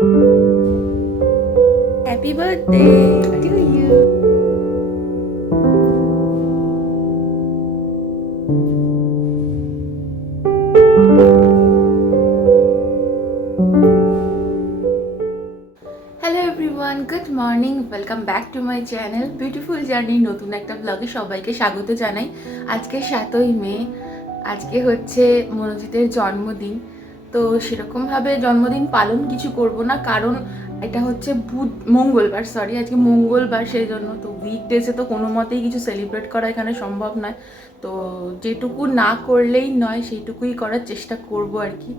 Happy birthday to you. Hello everyone, good morning, welcome back to my channel beautiful journey. নতুন একটা ব্লগে সবাইকে স্বাগত জানাই। আজকে 7ই মে, আজকে হচ্ছে মনোজিতের জন্মদিন। তো সেরকমভাবে জন্মদিন পালন কিছু করব না, কারণ এটা হচ্ছে মঙ্গলবার, আজকে মঙ্গলবার, সেই জন্য তো উইকডেজে তো কোনো মতেই কিছু সেলিব্রেট করা এখানে সম্ভব নয়। তো যেটুকু না করলেই নয় সেইটুকুই করার চেষ্টা করব আর কি।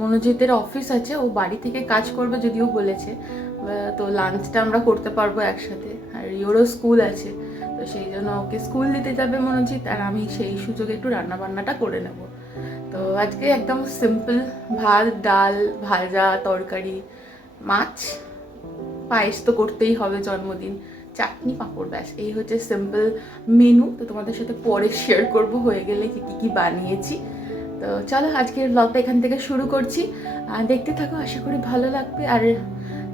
মনোজিতের অফিস আছে, ও বাড়ি থেকে কাজ করবে যদিও বলেছে, তো লাঞ্চটা আমরা করতে পারবো একসাথে। আর রিওরও স্কুল আছে, তো সেই জন্য ওকে স্কুল দিতে যাবে মনোজিৎ, আর আমি সেই সুযোগে একটু রান্নাবান্নাটা করে নেব। তো আজকে একদম সিম্পল, ভাত, ডাল, ভাজা, তরকারি, মাছ, পায়েস তো করতেই হবে জন্মদিন, চাটনি, পাঁপড়, ব্যাস এই হচ্ছে সিম্পল মেনু। তো তোমাদের সাথে পরে শেয়ার করব হয়ে গেলে কি কি বানিয়েছি। তো চলো আজকের ব্লগটা এখান থেকে শুরু করছি, দেখতে থাকো, আশা করি ভালো লাগবে। আর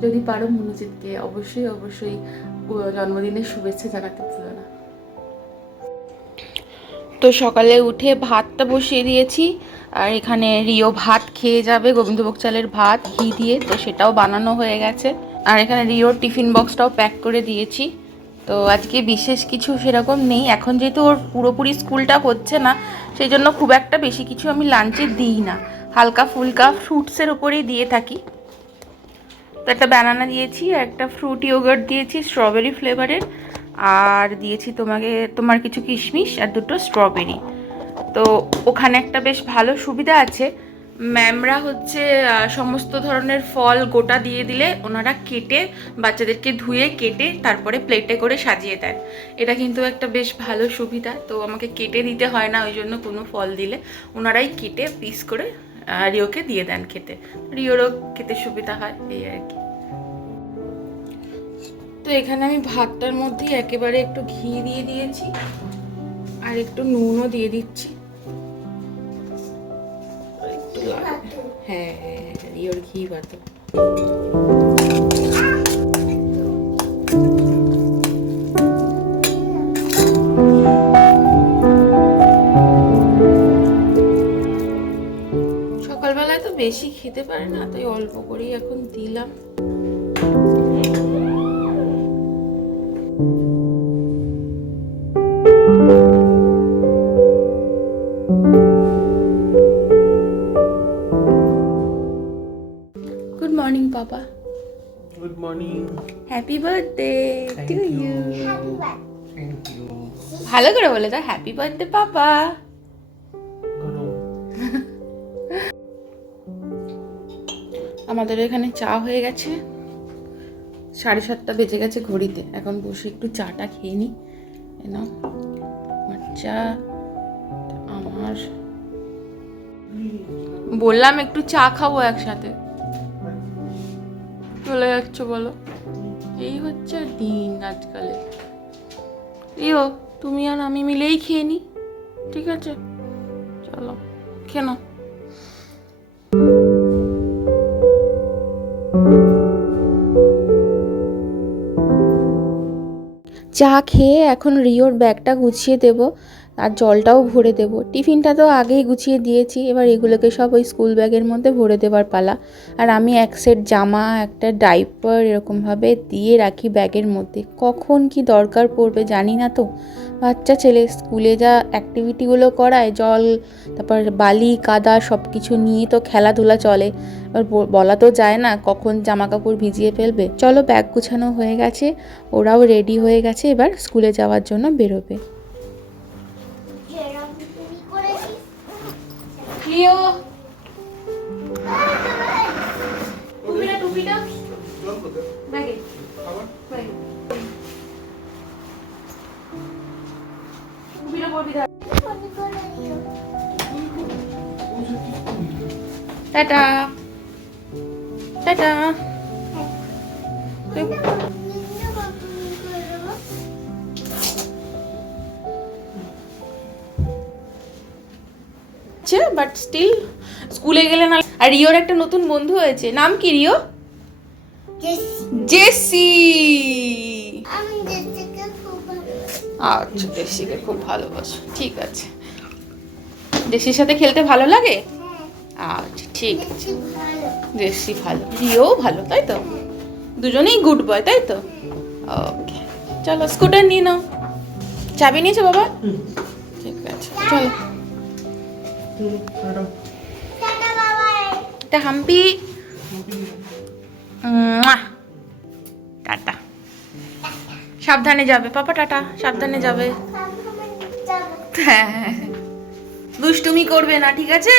যদি পারো মনোজিৎকে অবশ্যই অবশ্যই জন্মদিনের শুভেচ্ছা জানাতে ভুলো না। তো সকালে উঠে ভাতটা বসিয়ে দিয়েছি, আর এখানে রিও ভাত খেয়ে যাবে, গোবিন্দভোগ চালের ভাত ঘি দিয়ে, তো সেটাও বানানো হয়ে গেছে। আর এখানে রিওর টিফিন বক্সটাও প্যাক করে দিয়েছি। তো আজকে বিশেষ কিছু সেরকম নেই, এখন যেহেতু ওর পুরোপুরি স্কুলটা হচ্ছে না, সেই জন্য খুব একটা বেশি কিছু আমি লাঞ্চে দিই না, হালকা ফুলকা ফ্রুটসের ওপরেই দিয়ে থাকি। তো একটা ব্যানানা দিয়েছি, একটা ফ্রুট ইয়োগার্ট দিয়েছি স্ট্রবেরি ফ্লেভারের, আর দিয়েছি তোমার কিছু কিশমিশ আর দুটো স্ট্রবেরি। তো ওখানে একটা বেশ ভালো সুবিধা আছে, ম্যামরা হচ্ছে সমস্ত ধরনের ফল গোটা দিয়ে দিলে ওনারা কেটে, বাচ্চাদেরকে ধুয়ে কেটে তারপরে প্লেটে করে সাজিয়ে দেন। এটা কিন্তু একটা বেশ ভালো সুবিধা, তো আমাকে কেটে দিতে হয় না, ওই জন্য কোনো ফল দিলে ওনারাই কেটে পিস করে রিওকে দিয়ে দেন খেতে, রিওরও খেতে সুবিধা হয়, এই আর কি। তো এখানে আমি ভাতটার মধ্যে একেবারে একটু ঘি দিয়ে দিয়েছি, আর একটু নুনও দিয়ে দিচ্ছি। হ্যাঁ, রিওর ঘি ভাত। সকালবেলায় তো বেশি খেতে পারে না, তাই অল্প করেই এখন দিলাম। গুড মর্নিং পাপা। Good morning. Happy birthday to you. Thank you. ভালো করে বলে দাও, হ্যাপি বার্থডে পাপা। আমাদের এখানে চা হয়ে গেছে, 7:30 বেজে গেছে ঘড়িতে। এখন বসে একটু চাটা খেয়ে নিই। নাও আমার চা। আমার বললাম একটু চা খাবো একসাথে, চলে যাচ্ছ বলো। এই হচ্ছে দিন আজকালে। ইয়ো, তুমি আর আমি মিলেই খেয়ে নিই, ঠিক আছে? চলো কেন চা খেয়ে এখন রিওর ব্যাগটা গুছিয়ে দেব, আর জলটাও ভরে দেব। টিফিনটা তো আগেই গুছিয়ে দিয়েছি, এবার এগুলোকে সব ওই স্কুল ব্যাগের মধ্যে ভরে দেওয়ার পালা। আর আমি এক সেট জামা, একটা ডাইপার এরকমভাবে দিয়ে রাখি ব্যাগের মধ্যে, কখন কি দরকার পড়বে জানি না তো। বাচ্চা ছেলে স্কুলে যা অ্যাক্টিভিটিগুলো করায়, জল, তারপর বালি কাদা সব কিছু নিয়ে তো খেলাধুলা চলে, এবার বলা তো যায় না কখন জামা কাপড় ভিজিয়ে ফেলবে। চলো ব্যাগ গুছানো হয়ে গেছে, ওরাও রেডি হয়ে গেছে, এবার স্কুলে যাওয়ার জন্য বেরোবে। Tata tata. বাট স্টিল স্কুলে গেলে না। আর রিওর একটা নতুন বন্ধু হয়েছে, নাম কি রিও? জেসি। আমি জেসিকে খুব ভালোবাসি। আচ্ছা, জেসিকে খুব ভালোবাসো, ঠিক আছে। জেসির সাথে খেলতে ভালো লাগে? আচ্ছা, ঠিক আছে। জেসি ভালো। জেসি ভালো, রিও ভালো, তাই তো? দুজনেই গুড বয়, তাই তো? ওকে, চলো স্কুটার নিয়ে নাও। চাবি নিয়েছো বাবা? ঠিক আছে, চলো। টাটা বাবাই। এটা হাম্পি। টাটা। সাবধানে যাবে পাপা, টাটা, সাবধানে যাবে। হ্যাঁ, দুষ্টুমি করবে না, ঠিক আছে?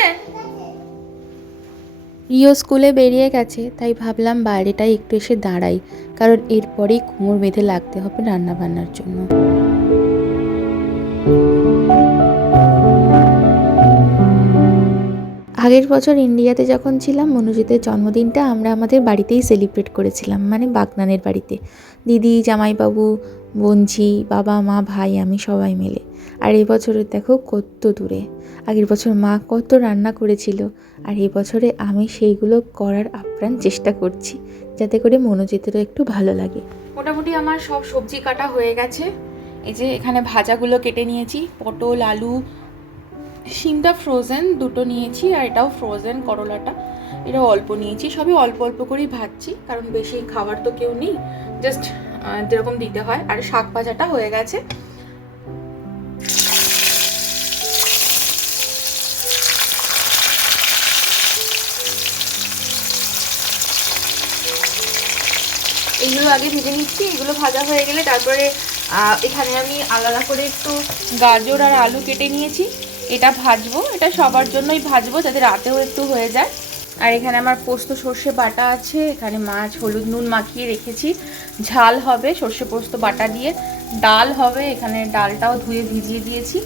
রিও স্কুলে বেরিয়ে গেছে, তাই ভাবলাম বাইরেটাই একটু এসে দাঁড়াই, কারণ এরপরেই কোমর বেঁধে লাগতে হবে রান্না বান্নার জন্য। আগের বছর ইন্ডিয়াতে যখন ছিলাম, মনোজিতের জন্মদিনটা আমরা আমাদের বাড়িতেই সেলিব্রেট করেছিলাম, মানে বাগনানের বাড়িতে। দিদি, জামাইবাবু, বোনঝি, বাবা, মা, ভাই, আমি সবাই মিলে। আর এবছরে দেখো কত দূরে। আগের বছর মা কত রান্না করেছিল, আর এবছরে আমি সেইগুলো করার আপ্রাণ চেষ্টা করছি, যাতে করে মনোজিতেরও একটু ভালো লাগে। মোটামুটি আমার সব সবজি কাটা হয়ে গেছে। এই যে এখানে ভাজাগুলো কেটে নিয়েছি, পটল, আলু, শিমটা ফ্রোজেন দুটো নিয়েছি, আর এটাও ফ্রোজেন, করলাটা এটাও অল্প নিয়েছি। সবই অল্প অল্প করেই ভাজছি, কারণ বেশি খাবার তো কেউ নেই, জাস্ট যেরকম দিতে হয়। আর শাক ভাজাটা হয়ে গেছে। এগুলো আগে ভেজে নিচ্ছি, এগুলো ভাজা হয়ে গেলে তারপরে এখানে আমি আলাদা করে একটু গাজর আর আলু কেটে নিয়েছি, এটা ভাজবো। এটা সবার জন্যই ভাজবো, যাতে রাতেও একটু হয়ে যায়। আর এখানে আমার পোস্ত সর্ষে বাটা আছে, এখানে মাছ হলুদ নুন মাখিয়ে রেখেছি, ঝাল হবে সর্ষে পোস্ত বাটা দিয়ে। ডাল হবে, এখানে ডালটাও ধুয়ে ভিজিয়ে দিয়েছি।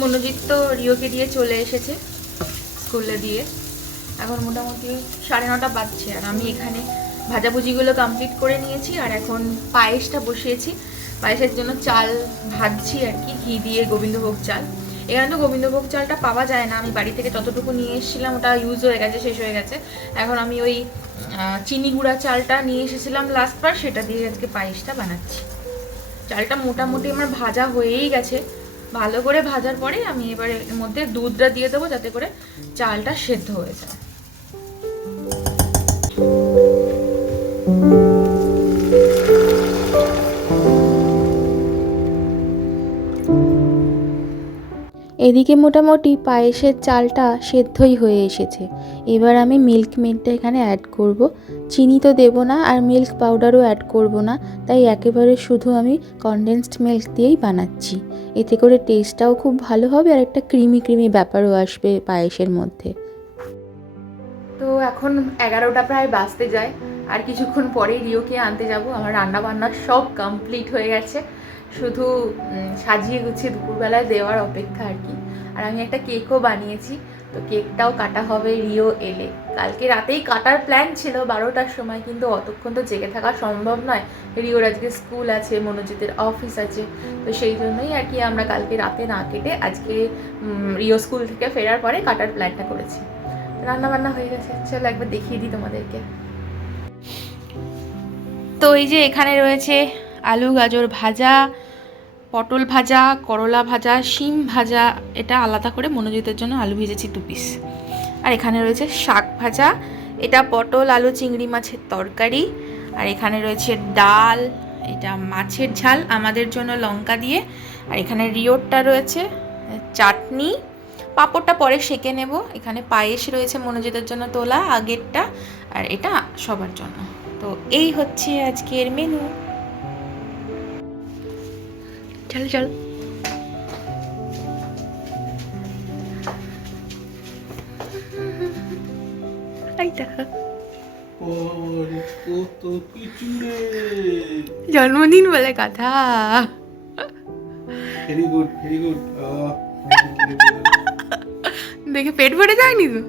মনোজিৎ তো রিওকে দিয়ে চলে এসেছে স্কুলে দিয়ে, এখন মোটামুটি 9:30 বাজছে। আর আমি এখানে ভাজাভুজিগুলো কমপ্লিট করে নিয়েছি, আর এখন পায়েসটা বসিয়েছি। পায়েসের জন্য চাল ভাজছি আর কি, ঘি দিয়ে, গোবিন্দভোগ চাল। এখানে তো গোবিন্দভোগ চালটা পাওয়া যায় না, আমি বাড়ি থেকে যতটুকু নিয়ে এসেছিলাম ওটা ইউজ হয়ে গেছে, শেষ হয়ে গেছে। এখন আমি ওই চিনি গুঁড়া চালটা নিয়ে এসেছিলাম লাস্টবার, সেটা দিয়ে আজকে পায়েসটা বানাচ্ছি। চালটা মোটামুটি আমার ভাজা হয়েই গেছে। ভালো করে ভাজার পরে আমি এবার এর মধ্যে দুধটা দিয়ে দেবো, যাতে করে চালটা সেদ্ধ হয়ে যায়। এদিকে মোটামুটি পায়েসের চালটা সেদ্ধই হয়ে এসেছে। এবার আমি মিল্ক মেডটা এখানে অ্যাড করব। চিনি তো দেবো না, আর মিল্ক পাউডারও অ্যাড করব না, তাই একেবারে শুধু আমি কনডেন্সড মিল্ক দিয়েই বানাচ্ছি। এতে করে টেস্টটাও খুব ভালো হবে, আর একটা ক্রিমি ক্রিমি ব্যাপারও আসবে পায়েসের মধ্যে। তো এখন 11টা প্রায় বাজতে যায়, আর কিছুক্ষণ পরেই রিওকে আনতে যাব। আমার রান্না বান্না সব কমপ্লিট হয়ে গেছে, শুধু সাজিয়ে গুছিয়ে দুপুরবেলায় দেওয়ার অপেক্ষা আর কি। আর আমি একটা কেকও বানিয়েছি, তো কেকটাও কাটা হবে রিও এলে। কালকে রাতেই কাটার প্ল্যান ছিল 12টার সময়, কিন্তু অতক্ষণ তো জেগে থাকা সম্ভব নয়। রিওর আজকে স্কুল আছে, মনোজিতের অফিস আছে, তো সেই জন্যই আর কি আমরা কালকে রাতে না কেটে আজকে রিও স্কুল থেকে ফেরার পরে কাটার প্ল্যানটা করেছি। রান্না বান্না হয়ে গেছে, চলো একবার দেখিয়ে দিই তোমাদেরকে। তো এই যে এখানে রয়েছে আলু গাজর ভাজা, পটল ভাজা, করলা ভাজা, শিম ভাজা, এটা আলাদা করে মনোজিতের জন্য আলু ভেজেছি 2 পিস। আর এখানে রয়েছে শাক ভাজা, এটা পটল আলু চিংড়ি মাছের তরকারি। আর এখানে রয়েছে ডাল, এটা মাছের ঝাল আমাদের জন্য লঙ্কা দিয়ে। আর এখানে রিওরটা রয়েছে, চাটনি, পাঁপড়টা পরে সেঁকে নেব। এখানে পায়েস রয়েছে মনোজিতের জন্য তোলা আগেরটা, আর এটা সবার জন্য। তো এই হচ্ছে আজকের মেনু। চল চল। কত কিছু রে। জন্মদিন বলে কথা। Very good very good. দেখে পেট ভরে যায়নি তো?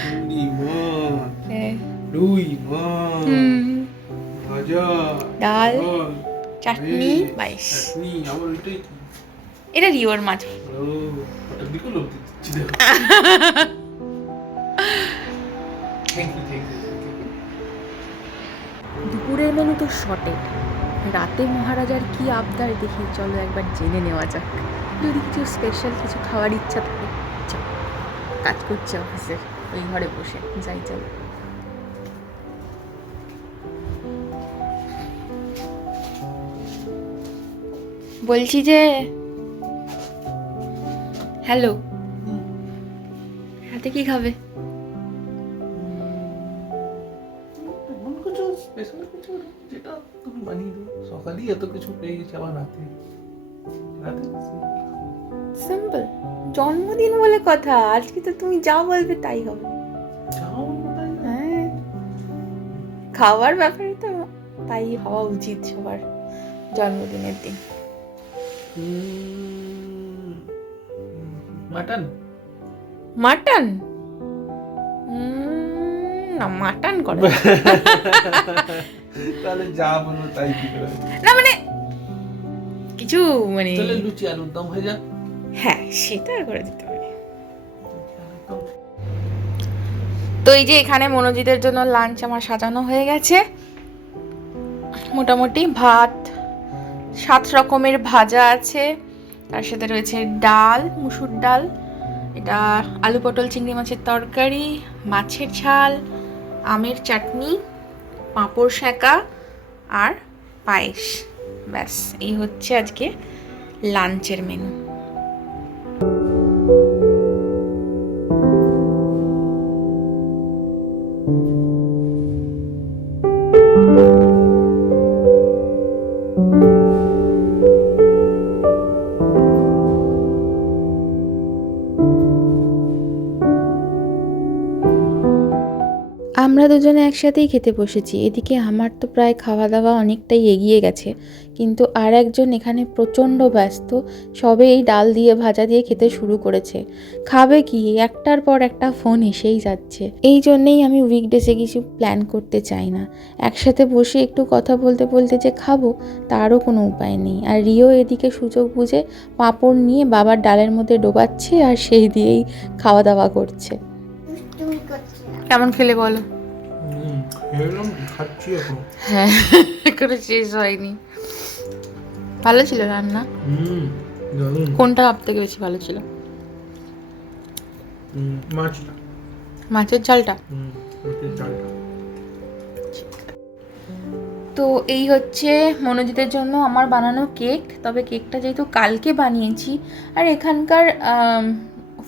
চিংড়ি মাছ, হ্যাঁ। রুই মাছ, হুম। ভাজা, ডাল, ডাল, চাটনি, এই, পায়েস। চাটনি, আমার ওইটাই কি? এটা রিওর মাছ। ও, ওটার দিকেও লোভ দিচ্ছি দেখো। Thank you thank you. দুপুরের মেনু তো শর্টেড, রাতে মহারাজার কি আবদার দেখি চলো একবার জেনে নেওয়া যাক। যদি কিছু স্পেশাল কিছু খাওয়ার ইচ্ছা থাকে, চল। কাজ করছে অফিসের ওই ঘরে বসে, যাই চল। বলছি যে হ্যালো, রাতে কি খাবে? এমন কিছু স্পেশাল কিছু যেটা তুমি বানিয়ে দেবে। সকালেই এত কিছু পেয়ে গেছি, আবার রাতে রাতে সিম্পল, জন্মদিন বলে কথা, আজকে তো তুমি যা বলবে তাই হবে। যাও তাই না? হ্যাঁ, খাওয়ার ব্যাপারে তো তাই হওয়া উচিত সবার জন্মদিনের দিন। Mutton mutton? না, মাটন করে না। তাহলে যা বলো তাই কি করে? না মানে কিছু মানে তাহলে লুচি আলুর দম হয়ে যাক। হ্যাঁ, সেটা করে দিতে হবে। লুচি আলুর দম। তো এই যে এখানে মনোজিতের জন্য লাঞ্চ আমার সাজানো হয়ে গেছে। মোটামুটি ভাত, 7 রকমের ভাজা আছে, তার সাথে রয়েছে ডাল, মুসুর ডাল, এটা আলু পটল চিংড়ি মাছের তরকারি, মাছের ঝাল, আমের চাটনি, পাঁপড় সেঁকা আর পায়েস। ব্যাস, এই হচ্ছে আজকে লাঞ্চের মেনু। আমরা দুজনে একসাথেই খেতে বসেছি। এদিকে আমার তো প্রায় খাওয়া দাওয়া অনেকটাই এগিয়ে গেছে, কিন্তু আর একজন এখানে প্রচণ্ড ব্যস্ত, সবে এই ডাল দিয়ে ভাজা দিয়ে খেতে শুরু করেছে। খাবে কি, একটার পর একটা ফোন এসেই যাচ্ছে। এই জন্যেই আমি উইকডেসে কিছু প্ল্যান করতে চাই না। একসাথে বসে একটু কথা বলতে বলতে যে খাবো তারও কোনো উপায় নেই। আর রিও এদিকে সুযোগ বুঝে পাঁপড় নিয়ে বাবার ডালের মধ্যে ডোবাচ্ছে আর সেই দিয়েই খাওয়া দাওয়া করছে। তুমি করছি না। কেমন খেলে বলো? খেলাম, খাচ্ছি এখন। হ্যাঁ, এখনো শেষ হয়নি। ভালো ছিল রান্না? দারুণ। কোনটা সব থেকে বেশি ভালো ছিল? মাছটা। মাছের ঝালটা? মাছের ঝালটা। তো এই হচ্ছে মনোজিতের জন্য আমার বানানো কেক। তবে কেকটা যেহেতু কালকে বানিয়েছি, আর এখানকার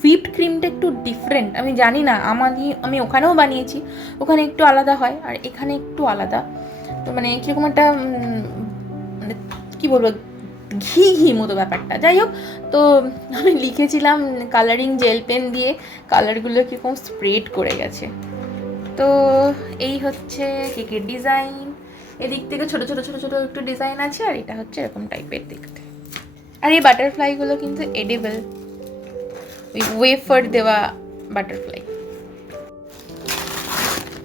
হুইপড ক্রিমটা একটু ডিফারেন্ট, আমি জানি না, আমি ওখানেও বানিয়েছি, ওখানে একটু আলাদা হয় আর এখানে একটু আলাদা। তো মানে কীরকম একটা মানে কী বলবো, ঘি ঘি মতো ব্যাপারটা। যাই হোক, তো আমি লিখেছিলাম কালারিং জেল পেন দিয়ে কালারগুলো কীরকম স্প্রেড করে গেছে। তো এই হচ্ছে কেকের ডিজাইন। এদিক থেকে ছোটো ছোটো ছোটো ছোটো একটু ডিজাইন আছে, আর এটা হচ্ছে এরকম টাইপের দেখতে। আর এই বাটারফ্লাইগুলো কিন্তু এডিবল, ওই ওয়েফার দেওয়া বাটারফ্লাই।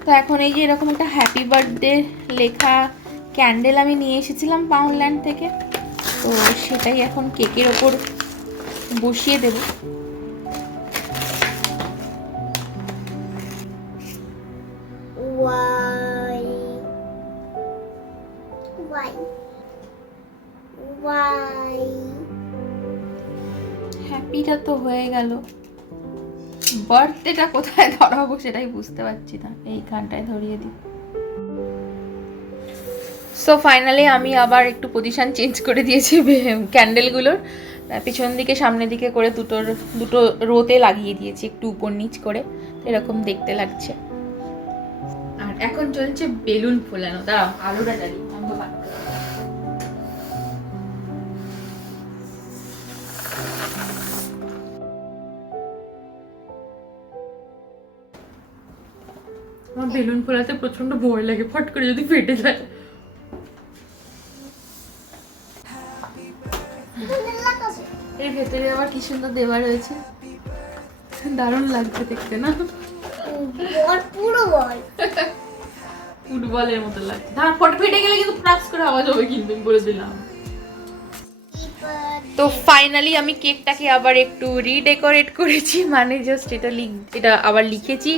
তো এখন এই যে এরকম একটা হ্যাপি বার্থডে লেখা ক্যান্ডেল আমি নিয়ে এসেছিলাম পাউন্ডল্যান্ড থেকে, তো সেটাই এখন কেকের ওপর বসিয়ে দেব। Why? Why? Why? হ্যাপিটা তো হয়ে গেল, বার্থডেটা কোথায় ধরাবো সেটাই বুঝতে পারছি না। এইখানটায় ধরিয়ে দিই। সো ফাইনালি আমি আবার একটু পজিশন চেঞ্জ করে দিয়েছি ক্যান্ডেলগুলোর, পিছন দিকে সামনের দিকে করে দুটো রোতে লাগিয়ে দিয়েছি, একটু উপর নিচ করে, এরকম দেখতে লাগছে। আর এখন চলছে বেলুন ফোলানো। দাঁড়াও, আলুটা জ্বালি। আমার বেলুন ফোলাতে প্রচন্ড ভয় লাগে, ফট করে যদি ফেটে যায়। এর ভেতরে আবার কি সুন্দর দেওয়া রয়েছে, দারুণ লাগছে দেখতে না? বল পুরো বল। ফুটবলের মতো লাগছে। ধান ফটো ফেটে গেলে কিন্তু ফ্রাক্স করে আওয়াজ হবে কিন্তু, আমি বলে দিলাম। তো ফাইনালি আমি কেকটাকে আবার একটু রিডেকোরেট করেছি, মানে জাস্ট এটা আবার লিখেছি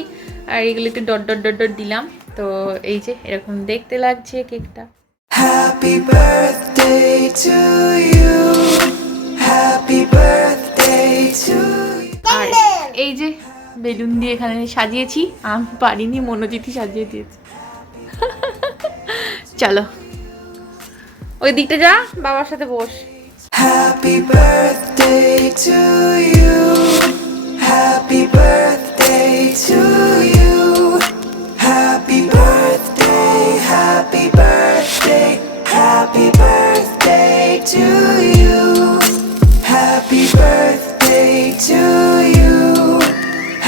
আর এগুলো একটু ডট ডট ডট ডট দিলাম। তো এই যে এরকম দেখতে লাগছে কেকটা। Happy birthday to you. Happy birthday to you. আর এই যে বেলুন দিয়ে এখানে সাজিয়েছি, আমি পারিনি, মনোজিৎই সাজিয়ে দিয়েছে। চলো ওই দিকটা যা, বাবার সাথে বস। Happy birthday to you. Happy birthday to you. Happy birthday, happy birthday, happy birthday to you. Happy birthday to you.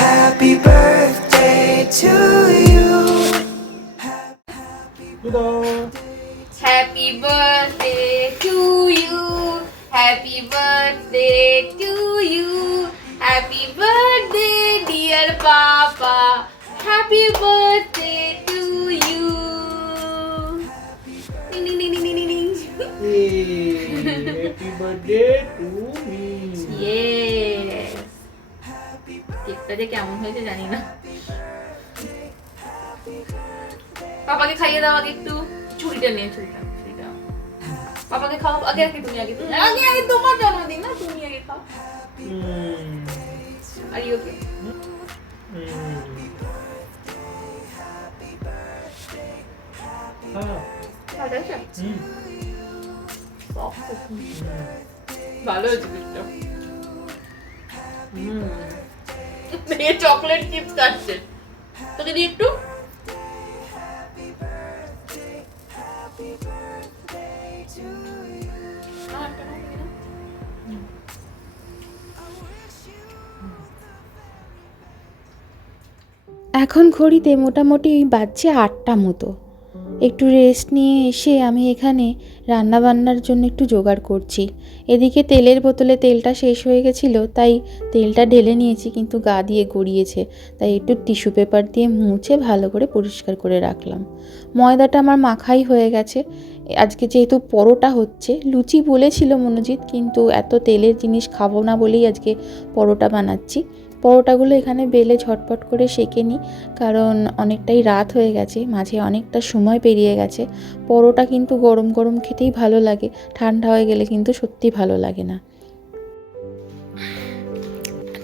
Happy birthday to you. Happy birthday to you. Happy birthday to you. Happy birthday dear Papa. Happy birthday to you. Ding ding ding ding ding ding. Happy birthday to me. Yes. কেকটা যে কেমন হয়েছে জানি না। পাপাকে খাইয়ে দাও আগে একটু, ছুরিটা নিয়ে ছুরিটা। পাপাকে খাও আগে, তুমি আগে তোমার জন্মদিন না, তুমি আগে খাও। Are you okay? ভালো হয়েছে কেকটা। চকলেট চিপস কাটছে, তোকে দিই একটু। এখন ঘড়িতে মোটামুটি বাজছে 8টা মতো। একটু রেস্ট নিয়ে এসে আমি এখানে রান্নাবান্নার জন্য একটু জোগাড় করছি। এদিকে তেলের বোতলে তেলটা শেষ হয়ে গেছিলো, তাই তেলটা ঢেলে নিয়েছি, কিন্তু গা দিয়ে গড়িয়েছে, তাই একটু টিস্যু পেপার দিয়ে মুছে ভালো করে পরিষ্কার করে রাখলাম। ময়দাটা আমার মাখাই হয়ে গেছে। আজকে যেহেতু পরোটা হচ্ছে, লুচি বলেছিল মনোজিৎ, কিন্তু এত তেলের জিনিস খাবো না বলেই আজকে পরোটা বানাচ্ছি। পরোটাগুলো এখানে বেলে ঝটপট করে সেঁকে নিই, কারণ অনেকটাই রাত হয়ে গেছে, মাঝে অনেকটা সময় পেরিয়ে গেছে। পরোটা কিন্তু গরম গরম খেতেই ভালো লাগে, ঠান্ডা হয়ে গেলে কিন্তু সত্যি ভালো লাগে না।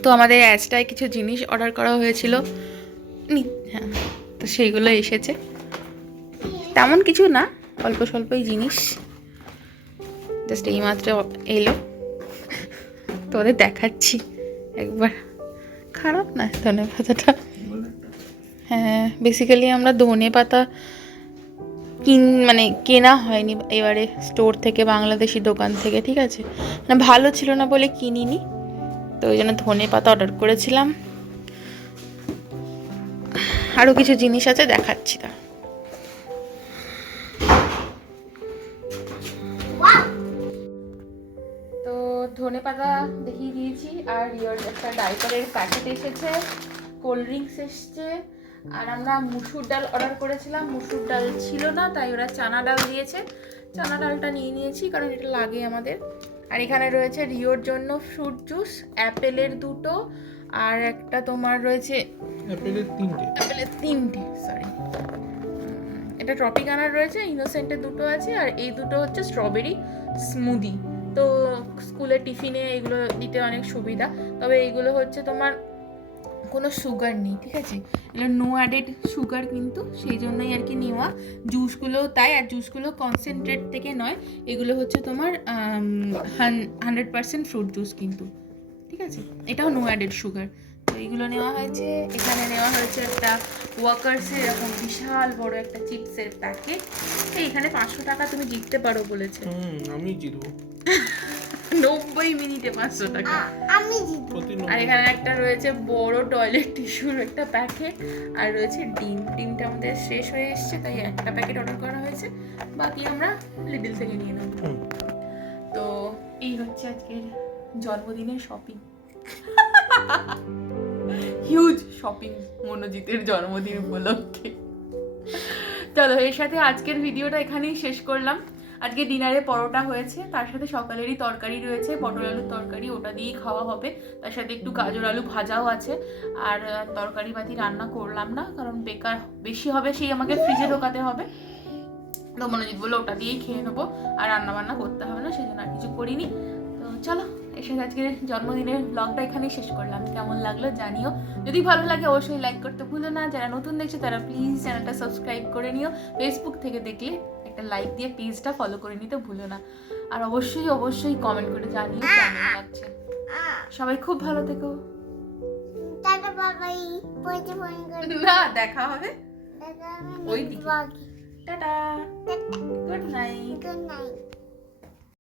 তো আমাদের অ্যাজটায় কিছু জিনিস অর্ডার করা হয়েছিল, হ্যাঁ, তো সেইগুলো এসেছে। তেমন কিছু না, অল্প স্বল্পই জিনিস, জাস্ট এইমাত্র এলো, তোদের দেখাচ্ছি একবার। খারাপ না ধনে পাতাটা, হ্যাঁ বেসিক্যালি আমরা ধনে পাতা কেনা হয়নি এবারে স্টোর থেকে, বাংলাদেশি দোকান থেকে, ঠিক আছে, মানে ভালো ছিল না বলে কিনিনি, তো ওই জন্য ধনে পাতা অর্ডার করেছিলাম। আরও কিছু জিনিস আছে, দেখাচ্ছি তা। তো ধনে পাতা দেখিয়ে দিয়েছি, আর ইয়োর একটা ডাইপারের প্যাকেট এসেছে, কোল্ড ড্রিঙ্কস এসছে, আর আমরা মুসুর ডাল অর্ডার করেছিলাম, মুসুর ডাল ছিল না, তাই ওরা চানা ডাল দিয়েছে। চানা ডালটা নিয়ে নিয়েছি, কারণ এটা লাগে আমাদের। আর এখানে রয়েছে রিওর জন্য ফ্রুট জুস, অ্যাপেলের 2টো, আর একটা তোমার রয়েছে অ্যাপেলের 3টে, সরি, এটা ট্রপিকানার রয়েছে, ইনোসেন্টের 2টো আছে, আর এই 2টো হচ্ছে স্ট্রবেরি স্মুদি। তো স্কুলে টিফিনে এগুলো দিতে অনেক সুবিধা, তবে এইগুলো হচ্ছে তোমার কোনো সুগার নেই, ঠিক আছে, এগুলো নো অ্যাডেড সুগার, কিন্তু সেই জন্যই আর কি নেওয়া। জুসগুলোও তাই, আর জুসগুলো কনসেন্ট্রেট থেকে নয়, এগুলো হচ্ছে তোমার 100% ফ্রুট জুস কিন্তু, ঠিক আছে, এটাও নো অ্যাডেড সুগার। তো এইগুলো নেওয়া হয়েছে। এখানে নেওয়া হয়েছে একটা ওয়াকার্সের এরকম বিশাল বড় একটা চিপসের প্যাকেট। এখানে 500 টাকা তুমি জিততে পারো বলেছে। আমি জিতবো 90 মিনিটে 500 টাকা। আমি জিতবো। আর এখানে একটা রয়েছে বড় টয়লেট টিস্যুর একটা প্যাকেট, আর রয়েছে ডিমটা আমাদের শেষ হয়ে এসছে, তাই একটা প্যাকেট অর্ডার করা হয়েছে, বাকি আমরা লিডল থেকে নিয়ে নেব। তো এই হচ্ছে আজকের জন্মদিনের শপিং। হিউজ শপিং মনোজিতের জন্মদিন উপলক্ষে। চলো এর সাথে আজকের ভিডিওটা এখানেই শেষ করলাম। আজকে ডিনারে পরোটা হয়েছে, তার সাথে সকালেরই তরকারি রয়েছে, পটল আলুর তরকারি, ওটা দিয়েই খাওয়া হবে। তার সাথে একটু গাজর আলু ভাজাও আছে। আর তরকারি বাতি রান্না করলাম না, কারণ বেকার বেশি হবে, সেই আমাকে ফ্রিজে ঢোকাতে হবে। তো মনোজিৎ বললো ওটা দিয়েই খেয়ে নেবো, আর রান্না বান্না করতে হবে না, সেই জন্য আর কিছু করিনি। তো চলো এর সাথে আজকের জন্মদিনের ব্লগটা এখানেই শেষ করলাম। কেমন লাগলো জানিও, যদি ভালো লাগে অবশ্যই লাইক করতে ভুলো না। যারা নতুন দেখছে তারা প্লিজ চ্যানেলটা সাবস্ক্রাইব করে নিও। ফেসবুক থেকে দেখলে একটা লাইক দিয়ে পেজটা ফলো করে নিতে ভুলো না। আর অবশ্যই অবশ্যই কমেন্ট করে জানিও কেমন লাগছে। সবাই খুব ভালো থেকো। টাটা বাবাই, পরে ফোন করে না দেখা হবে দেখা ওই হবে দিকে। বাকি। Tata, good night. Good night.